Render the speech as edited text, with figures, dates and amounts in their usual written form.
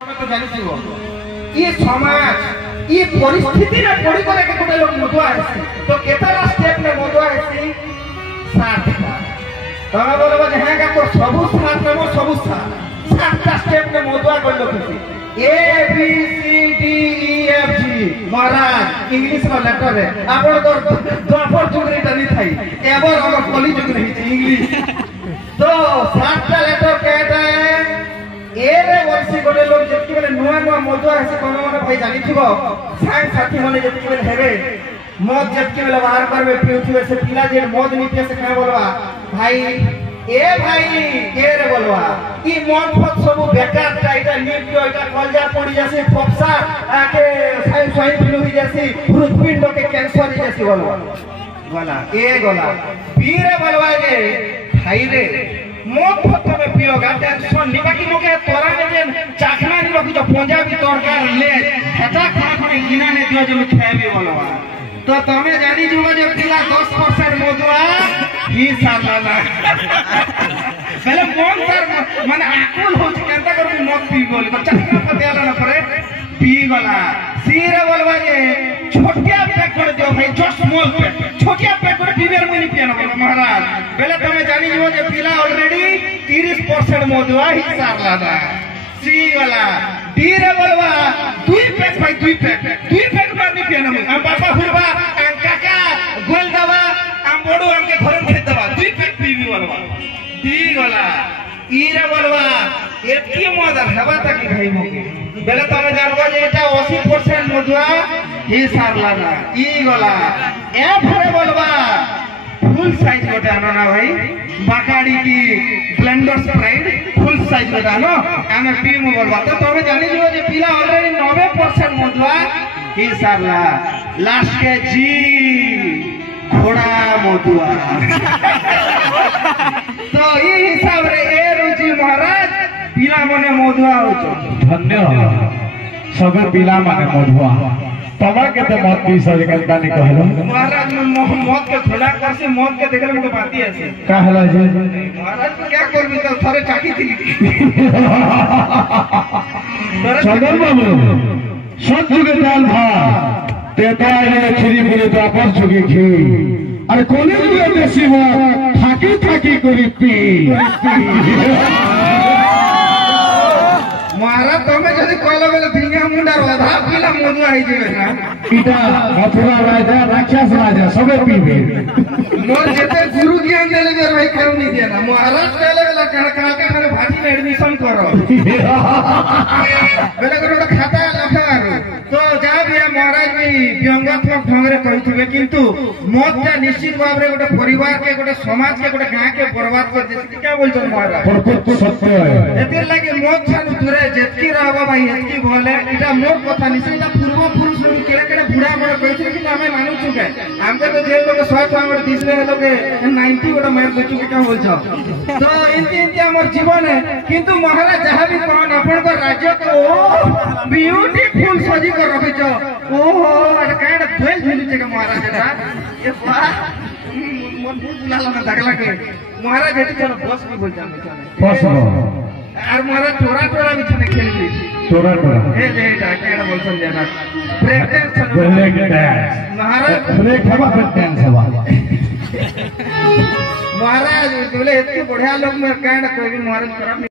तो जानिथिबो ये समाज ये परिस्थिति रे पड़ी करे के गोटे लोग मधुआ है तो केतरा स्टेप में मधुआ है सात तमे बोलबो जे हेगा तो सबु सात नमो सबु सातटा स्टेप में मधुआ कर लोग A B C D E F G महाराज इंग्लिश में लेटर है आपण तो द्वापर जुग रे तनी थाई एवर हमर कली जुग रही इंग्लिश तो सातटा लेटर कहता है एरे वर्षी गोटे लोग जति बेले नुआ नुआ मधुआ है कोन मन भाई जानिथिबो सांग साथी माने जति बेले हेबे मद जति बेले बाहर करबे पिउथिबे से पिला जे मद नीतिए से का बोलवा भाई ए भाई के रे बोलवा ई मन फत सब बेकार टाइटा निप्यो एटा कलजा पड़ी जासी फपसा आके साइन स्वाइन फ्लू ही जासी हृदपिंड के कैंसर ही जासी बोलवा गला ए गला पीरे बोलवा जे भाई रे मोट फत में पियोगा टेंशन नि बाकी मोके तोरा ने जे चाखना नि लोग जो पंजाबी तोरकार ले हेता खा खने गिना ने दियो जे खाएबे बोलवा तो तमे जानी जुवा जे पिला 10% मधुआ ही सालाना पहले कौन सर माने आकुल हो केंता कर मत पी बोल तो चाखना पतेला न करे पी गला सिरे बोलवा जे छोटिया पैक कर दियो भाई जस्ट स्मॉल पैक छोटिया पैक कर पीबेर मुनी पियाना बोल महाराज पहले तमे जानी जुवा जे पिला ऑलरेडी 30% मधुआ ही सालाना सी वाला डी रे बोलवा दुई पैक भाई दुई पैक बार नहीं पियाना बोल हम पापा हुरबा हम काका गोल दवा हम बोडू हमके घर में दवा दुई पैक पीबी बोलवा डी वाला ई रे बोलवा एतकी मदर हवा तक भाई मोके बेले तमे जानबो जे एटा 80% मधुआ ही सारलाना ई वाला एफ रे बोलवा फुल साइज गोटे आनो ना भाई बाकाडी की ब्लेंडर स्प्राइट फुल साइज गोटे आनो आमे पीमु बोलबा तो तमे जानि जो जे पिला ऑलरेडी 90% मधुआ ही सारला लास्ट के जी घोड़ा मधुआ तो ई हिसाब रे ए रुचि महाराज पिला मने मधुआ होचो धन्य सब पिला माने मधुआ तमा केते मत पी सजे कलकानी कहलो महाराज मौत के थोड़ा करसे मौत के देखले मके बाती आसे का हला जे महाराज क्या करबी तो थरे चाकी थी सदर बाबू सत्य के दाल भा तेता ने खिरी पुरे तो पर छुगी खी अरे कोने जुगे देसी हो थाकी थाकी करी पी महाराज तमे जदी कहलो बेले भिंगा मुंडा राधा पिला मधुआ ही जेबे ना इटा मथुरा राजा राक्षस राजा सबे पीबे मोर जेते गुरु ज्ञान देले बे भाई खाऊ नहीं दिया ना महाराज कहले बेला कण के माने भाजी में एडमिशन करो बेले कोनो खाता लखार तो जा भी महाराज भी व्यंगात्मक ढंगरे कहिथिबे किंतु मत जा निश्चित भाव रे गोटे परिवार के गोटे समाज के गोटे गां के बर्बाद कर देसी क्या बोलछो महाराज परफेक्ट सत्य है एते लागि मत छानु दूरे जेतकी रहबा भाई एतकी भले इटा मोर कथा निसेला पूर्व पुरुष केड़े केड़े बुढ़ा बड़ कहिथिबे कि हमें मानु छुके हमके तो जे लोग 100 हमर दिसले लोग 90 गोटा मार बचू के क्या बोलछो तो इनती इनती हमर जीवन है किंतु महाराज जहां भी कोन अपन को राज्य को ब्यूटीफुल सजी कर रखिछो ओहो अरे कांड धोल झुली के महाराज ना ये वाह मन बुला लगा दागला के महाराज एटी चलो बस की बोल जाने बस আর মারা চোরা চোরা বিছানে খেলবি चोरा चोरा এ যে ডাকেড়া বলছন জানা ব্রেক ডান্স ब्रेक डांस মহারাজ ब्रेक हवा ब्रेक डांस हवा মহারাজ বলে এত বড়িয়া লোক মে কাंड कोई भी महाराज खराब